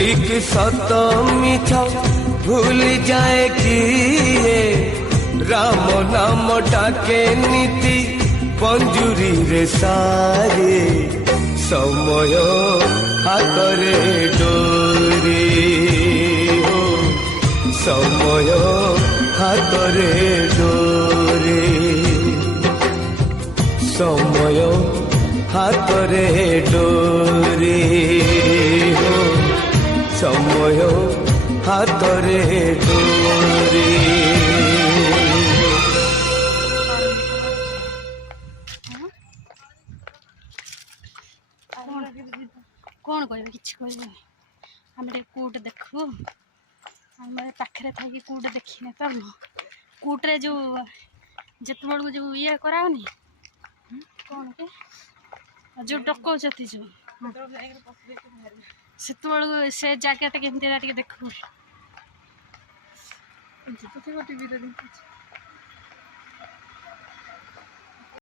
ठीक सत मिछ भूल जाए किए राम नाम डाके नीति पंजुरी रे सारे समय हातरे डोरी हो समय हातरे डोरी समय हातरे डोरी हो समय हातरे डोरी। कौन कह कि आम कूट देखू आम पाखे थी कूट देखी नहीं पार कूट्रे जो जिते बड़क जो ये करानी कौन के जो डकौती जो से से जगह केमती देखू